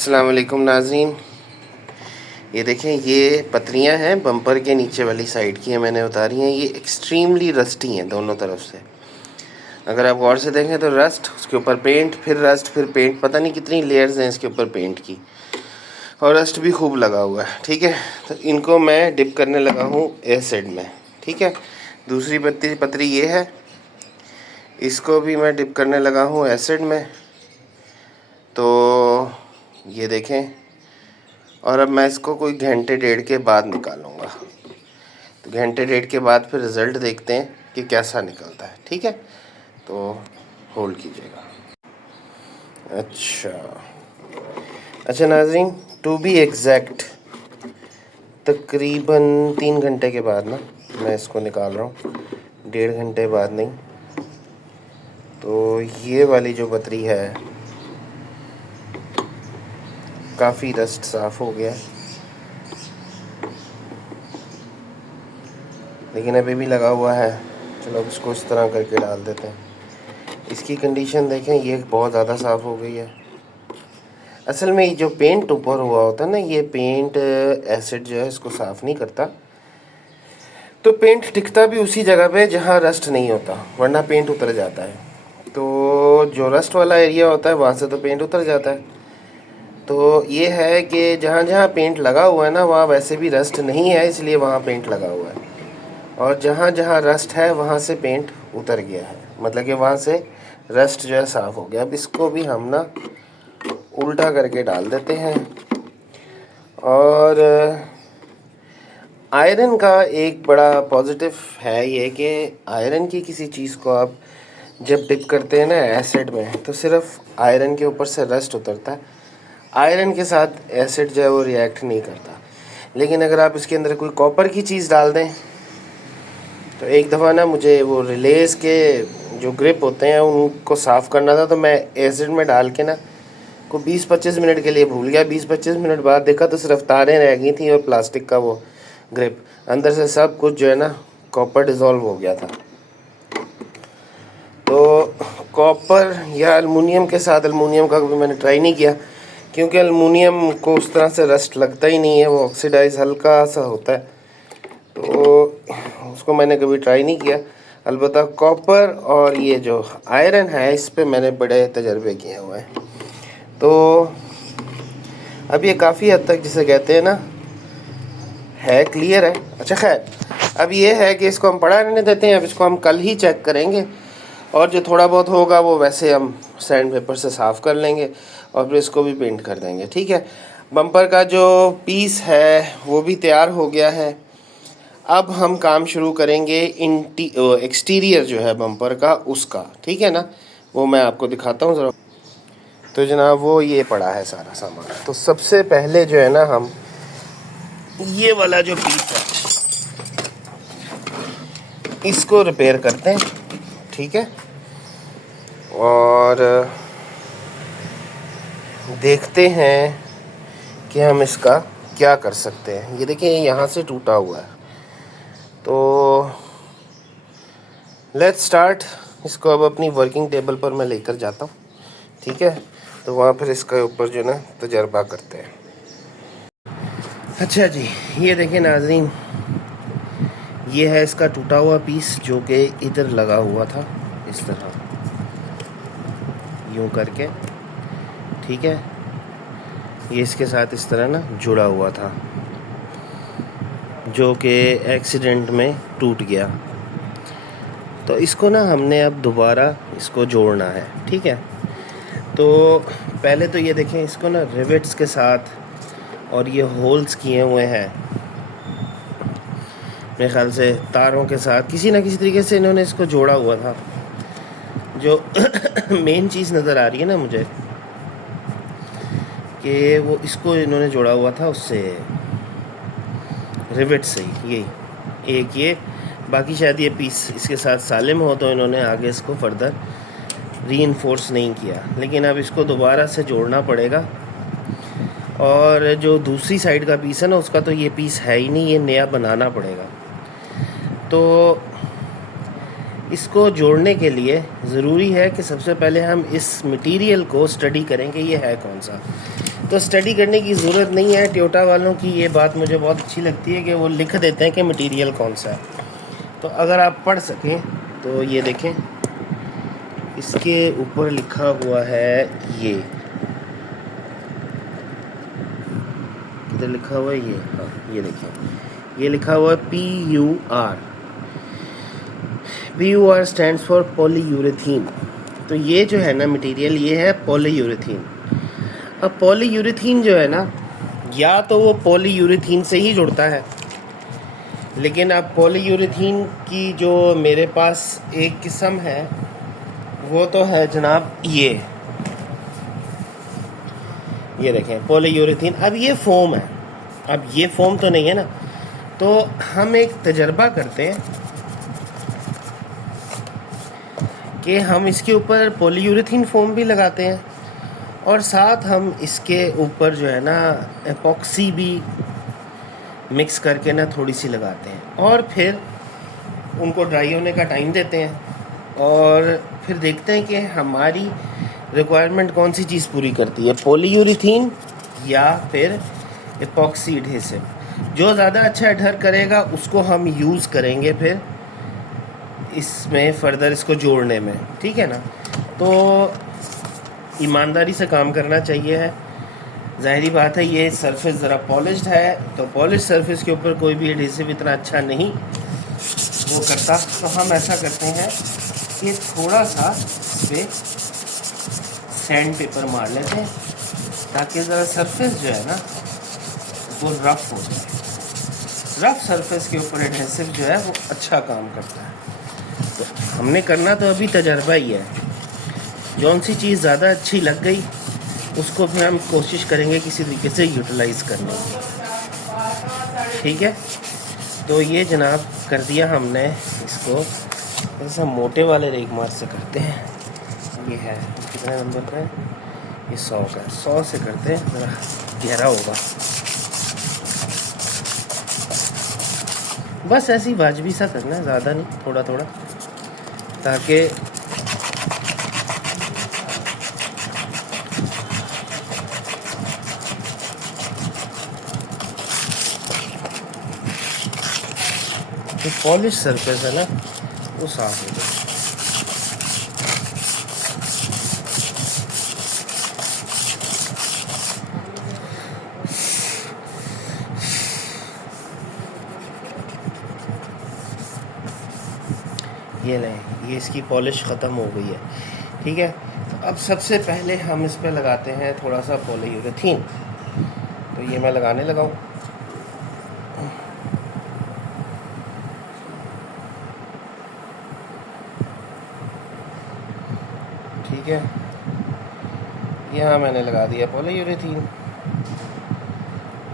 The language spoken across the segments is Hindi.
अस्सलाम वालेकुम नाज़रीन। ये देखें, ये पतरियां हैं बम्पर के नीचे वाली साइड की हैं, मैंने उतारी हैं। ये एक्सट्रीमली रस्टी हैं दोनों तरफ से। अगर आप गौर से देखें तो रस्ट, उसके ऊपर पेंट, फिर रस्ट, फिर पेंट, पता नहीं कितनी लेयर्स हैं इसके ऊपर पेंट की, और रस्ट भी खूब लगा हुआ है। ठीक है, तो इनको मैं डिप करने लगा हूँ एसिड में। ठीक है, दूसरी पतरी ये है, इसको भी मैं डिप करने लगा हूँ एसिड में। तो ये देखें, और अब मैं इसको कोई घंटे डेढ़ के बाद निकालूंगा। तो घंटे डेढ़ के बाद फिर रिज़ल्ट देखते हैं कि कैसा निकलता है। ठीक है, तो होल्ड कीजिएगा। अच्छा नाज़रीन, टू बी एग्जैक्ट तकरीबन 3 घंटे के बाद ना मैं इसको निकाल रहा हूँ, 1.5 घंटे बाद नहीं। तो ये वाली जो पतरी है काफ़ी रस्ट साफ़ हो गया है, लेकिन अभी भी लगा हुआ है। चलो इसको इस तरह करके डाल देते हैं। इसकी कंडीशन देखें, ये बहुत ज़्यादा साफ़ हो गई है। असल में ये जो पेंट ऊपर हुआ होता है ना, ये पेंट एसिड जो है इसको साफ़ नहीं करता, तो पेंट टिकता भी उसी जगह पे जहाँ रस्ट नहीं होता, वरना पेंट उतर जाता है। तो जो रस्ट वाला एरिया होता है वहाँ से तो पेंट उतर जाता है। तो ये है कि जहाँ जहाँ पेंट लगा हुआ है ना, वहाँ वैसे भी रस्ट नहीं है, इसलिए वहाँ पेंट लगा हुआ है। और जहाँ जहाँ रस्ट है वहाँ से पेंट उतर गया है, मतलब कि वहाँ से रस्ट जो है साफ़ हो गया। अब इसको भी हम ना उल्टा करके डाल देते हैं। और आयरन का एक बड़ा पॉजिटिव है ये कि आयरन की किसी चीज़ को आप जब डिप करते हैं ना एसिड में, तो सिर्फ आयरन के ऊपर से रस्ट उतरता है, आयरन के साथ एसिड जो है वो रिएक्ट नहीं करता। लेकिन अगर आप इसके अंदर कोई कॉपर की चीज़ डाल दें, तो एक दफ़ा ना मुझे वो रिलेज़ के जो ग्रिप होते हैं उनको साफ़ करना था, तो मैं एसिड में डाल के ना को 20-25 मिनट के लिए भूल गया। 20-25 मिनट बाद देखा तो सिर्फ तारें रह गई थी और प्लास्टिक का वो ग्रिप, अंदर से सब कुछ जो है ना कॉपर डिज़ोल्व हो गया था। तो कॉपर या एलुमिनियम के साथ, एलुमिनियम का कभी मैंने ट्राई नहीं किया, क्योंकि एलुमिनियम को उस तरह से रस्ट लगता ही नहीं है, वो ऑक्सीडाइज हल्का सा होता है, तो उसको मैंने कभी ट्राई नहीं किया। अलबत्ता कॉपर और ये जो आयरन है इस पे मैंने बड़े तजर्बे किए हुए हैं। तो अब ये काफ़ी हद तक जिसे कहते हैं ना है क्लियर है। अच्छा खैर, अब ये है कि इसको हम पड़ा रहने देते हैं। अब इसको हम कल ही चेक करेंगे, और जो थोड़ा बहुत होगा वो वैसे हम सैंड पेपर से साफ़ कर लेंगे और फिर इसको भी पेंट कर देंगे। ठीक है, बम्पर का जो पीस है वो भी तैयार हो गया है। अब हम काम शुरू करेंगे एक्सटीरियर जो है बम्पर का उसका। ठीक है ना, वो मैं आपको दिखाता हूँ ज़रा। तो जनाब वो ये पड़ा है सारा सामान। तो सबसे पहले जो है ना हम ये वाला जो पीस है इसको रिपेयर करते हैं। ठीक है, और देखते हैं कि हम इसका क्या कर सकते हैं। ये देखिए यहाँ से टूटा हुआ है, तो लेट्स स्टार्ट। इसको अब अपनी वर्किंग टेबल पर मैं लेकर जाता हूँ। ठीक है, तो वहाँ पर इसके ऊपर जो ना तजर्बा करते हैं। अच्छा जी, ये देखिए नाज़रीन, ये है इसका टूटा हुआ पीस जो कि इधर लगा हुआ था इस तरह यूँ करके। ठीक है, ये इसके साथ इस तरह ना जुड़ा हुआ था, जो कि एक्सीडेंट में टूट गया। तो इसको ना हमने अब दोबारा इसको जोड़ना है। ठीक है, तो पहले तो ये देखें, इसको ना रिवेट्स के साथ और ये होल्स किए हुए हैं, मेरे ख्याल से तारों के साथ किसी ना किसी तरीके से इन्होंने इसको जोड़ा हुआ था। जो मेन चीज़ नज़र आ रही है ना मुझे कि वो इसको इन्होंने जोड़ा हुआ था उससे, रिवेट से ही। ये एक ये, बाकी शायद ये पीस इसके साथ सालिम हो तो इन्होंने आगे इसको फर्दर रीइंफोर्स नहीं किया। लेकिन अब इसको दोबारा से जोड़ना पड़ेगा। और जो दूसरी साइड का पीस है ना, उसका तो ये पीस है ही नहीं, ये नया बनाना पड़ेगा। तो इसको जोड़ने के लिए ज़रूरी है कि सबसे पहले हम इस मटेरियल को स्टडी करें कि ये है कौन सा। तो स्टडी करने की ज़रूरत नहीं है। टोयोटा वालों की ये बात मुझे बहुत अच्छी लगती है कि वो लिख देते हैं कि मटेरियल कौन सा है। तो अगर आप पढ़ सकें तो ये देखें, इसके ऊपर लिखा हुआ है, ये इधर लिखा हुआ है ये, हाँ ये देखिए, ये लिखा हुआ है PUR। PUR stands for polyurethane. तो ये जो है ना मटेरियल, ये है पॉलीयूरेथीन। अब पॉलीयूरेथीन जो है ना, या तो वो पॉलीयूरेथीन से ही जुड़ता है, लेकिन अब पॉलीयूरेथीन की जो मेरे पास एक किस्म है वो तो है जनाब ये देखें पॉलीयूरेथीन। अब ये फोम है, अब ये फोम तो नहीं है ना। तो हम एक तजर्बा करते हैं कि हम इसके ऊपर पॉलीयूरेथीन फोम भी लगाते हैं और साथ हम इसके ऊपर जो है ना एपॉक्सी भी मिक्स करके ना थोड़ी सी लगाते हैं, और फिर उनको ड्राई होने का टाइम देते हैं और फिर देखते हैं कि हमारी रिक्वायरमेंट कौन सी चीज़ पूरी करती है, पॉलीयूरेथीन या फिर एपॉक्सी एडहेसिव। जो ज़्यादा अच्छा एडहर करेगा उसको हम यूज़ करेंगे फिर इसमें फर्दर इसको जोड़ने में, ठीक है ना। तो ईमानदारी से काम करना चाहिए है। ज़ाहिरी बात है ये सरफेस ज़रा पॉलिश्ड है, तो पॉलिश सरफेस के ऊपर कोई भी एडहेसिव इतना अच्छा नहीं वो करता। तो हम ऐसा करते हैं कि थोड़ा सा इस पर सैंड पेपर मार लेते हैं ताकि ज़रा सरफेस जो है ना वो रफ़ हो जाए। रफ़ सरफेस के ऊपर एडहेसिव जो है वो अच्छा काम करता है। तो हमने करना तो अभी तजर्बा ही है, जौन सी चीज़ ज़्यादा अच्छी लग गई उसको फिर हम कोशिश करेंगे किसी तरीके से यूटिलाइज़ करने की, ठीक है। तो ये जनाब कर दिया हमने इसको, ऐसा मोटे वाले रेग मार्क से करते हैं। ये है कितने नंबर का है, ये 100 का, 100 से करते हैं, ज़रा गहरा होगा। बस ऐसी वाजबी सा करना है, ज़्यादा नहीं, थोड़ा थोड़ा, ताकि जो पॉलिश सरफेस है ना वो साफ हो जाए। ये लें, ये इसकी पॉलिश ख़त्म हो गई है, ठीक है। तो अब सबसे पहले हम इस पर लगाते हैं थोड़ा सा पॉलीयूरेथीन। तो ये मैं लगाने लगा हूँ। ठीक है, यहाँ मैंने लगा दिया पॉलीयूरेथीन।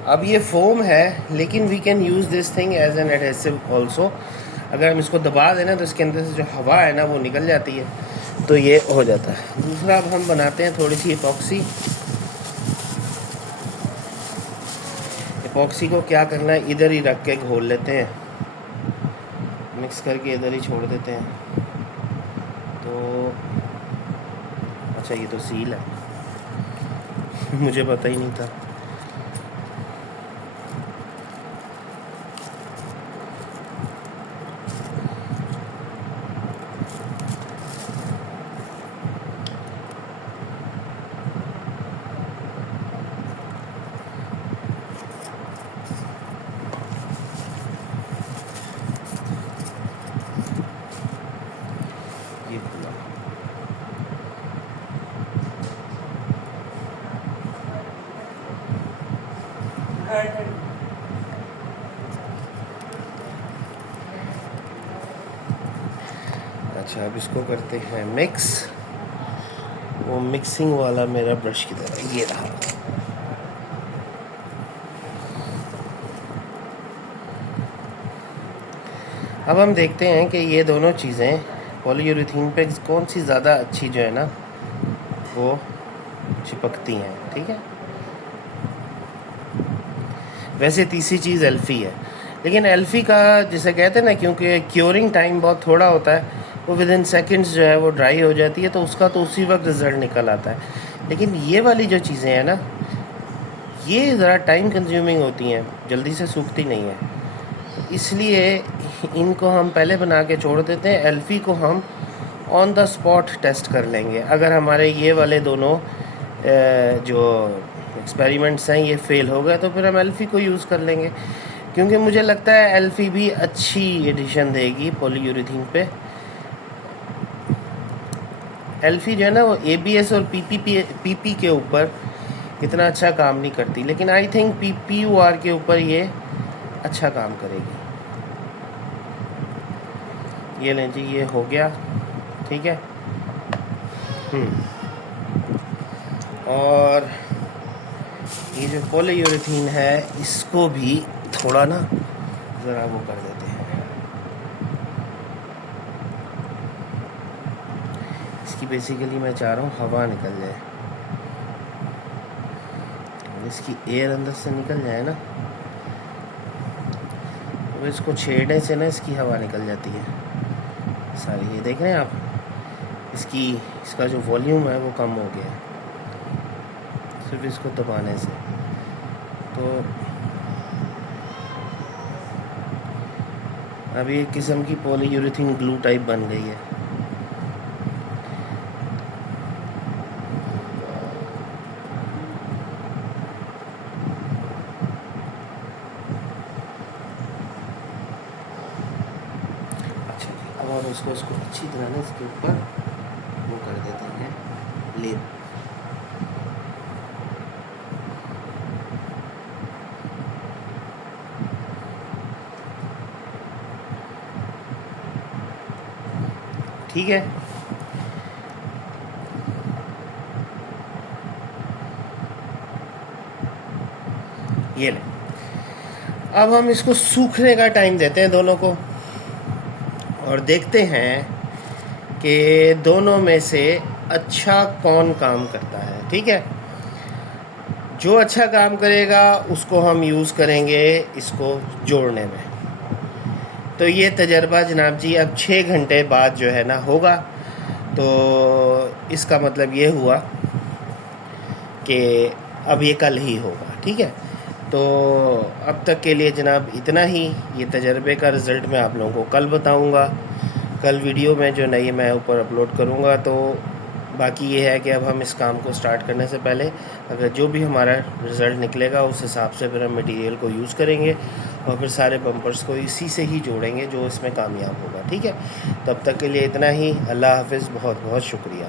अब ये फोम है, लेकिन we can use this thing as an adhesive also. अगर हम इसको दबा देना तो इसके अंदर से जो हवा है ना वो निकल जाती है, तो ये हो जाता है। दूसरा अब हम बनाते हैं थोड़ी सी एपॉक्सी। एपॉक्सी को क्या करना है, इधर ही रख के घोल लेते हैं, मिक्स करके इधर ही छोड़ देते हैं। तो अच्छा ये तो सील है मुझे पता ही नहीं था। ये खुला, अच्छा अब इसको करते हैं मिक्स। वो मिक्सिंग वाला मेरा ब्रश की तरह ये रहा। अब हम देखते हैं कि ये दोनों चीज़ें पॉलीयूरेथीन पे कौन सी ज़्यादा अच्छी जो है ना वो चिपकती हैं, ठीक है। वैसे तीसरी चीज़ एल्फ़ी है, लेकिन एल्फ़ी का जिसे कहते हैं ना, क्योंकि क्योरिंग टाइम बहुत थोड़ा होता है, वो विद इन सेकेंड्स जो है वो ड्राई हो जाती है, तो उसका तो उसी वक्त रिज़ल्ट निकल आता है। लेकिन ये वाली जो चीज़ें हैं ना, ये ज़रा टाइम कंज्यूमिंग होती हैं, जल्दी से सूखती नहीं है, तो इसलिए इनको हम पहले बना के छोड़ देते हैं। एल्फ़ी को हम ऑन द स्पॉट टेस्ट कर लेंगे। अगर हमारे ये वाले दोनों जो एक्सपेरिमेंट्स हैं ये फ़ेल हो गए तो फिर हम एल्फ़ी को यूज़ कर लेंगे, क्योंकि मुझे लगता है एल्फ़ी भी अच्छी एडिशन देगी पॉलीयूरेथीन पे। एल्फ़ी जो है ना वो ABS और PP के ऊपर इतना अच्छा काम नहीं करती, लेकिन आई थिंक PUR के ऊपर ये अच्छा काम करेगी। ये लें जी, ये हो गया, ठीक है। और ये जो पॉलीयूरेथीन है इसको भी थोड़ा ना ज़रा वो कर देते हैं। इसकी बेसिकली मैं चाह रहा हूँ हवा निकल जाए, इसकी एयर अंदर से निकल जाए ना, तो इसको छेड़ने से ना इसकी हवा निकल जाती है सारी। ये देख रहे हैं आप, इसका जो वॉल्यूम है वो कम हो गया है सिर्फ इसको दबाने से। तो अभी एक किस्म की पॉलीयूरेथीन ग्लू टाइप बन गई है। अच्छा जी, अब हम इसको अच्छी तरह ना इसके ऊपर वो कर देते हैं लेप। ठीक है, ये ले। अब हम इसको सूखने का टाइम देते हैं दोनों को, और देखते हैं कि दोनों में से अच्छा कौन काम करता है। ठीक है, जो अच्छा काम करेगा उसको हम यूज़ करेंगे इसको जोड़ने में। तो ये तजर्बा जनाब जी अब 6 घंटे बाद जो है ना होगा। तो इसका मतलब ये हुआ कि अब ये कल ही होगा। ठीक है, तो अब तक के लिए जनाब इतना ही। ये तजर्बे का रिज़ल्ट मैं आप लोगों को कल बताऊंगा, कल वीडियो में जो नई मैं ऊपर अपलोड करूंगा। तो बाकी ये है कि अब हम इस काम को स्टार्ट करने से पहले अगर जो भी हमारा रिज़ल्ट निकलेगा उस हिसाब से फिर हम मटेरियल को यूज़ करेंगे और फिर सारे बम्पर्स को इसी से ही जोड़ेंगे जो इसमें कामयाब होगा। ठीक है, तब तक के लिए इतना ही। अल्लाह हाफ़िज़, बहुत बहुत शुक्रिया।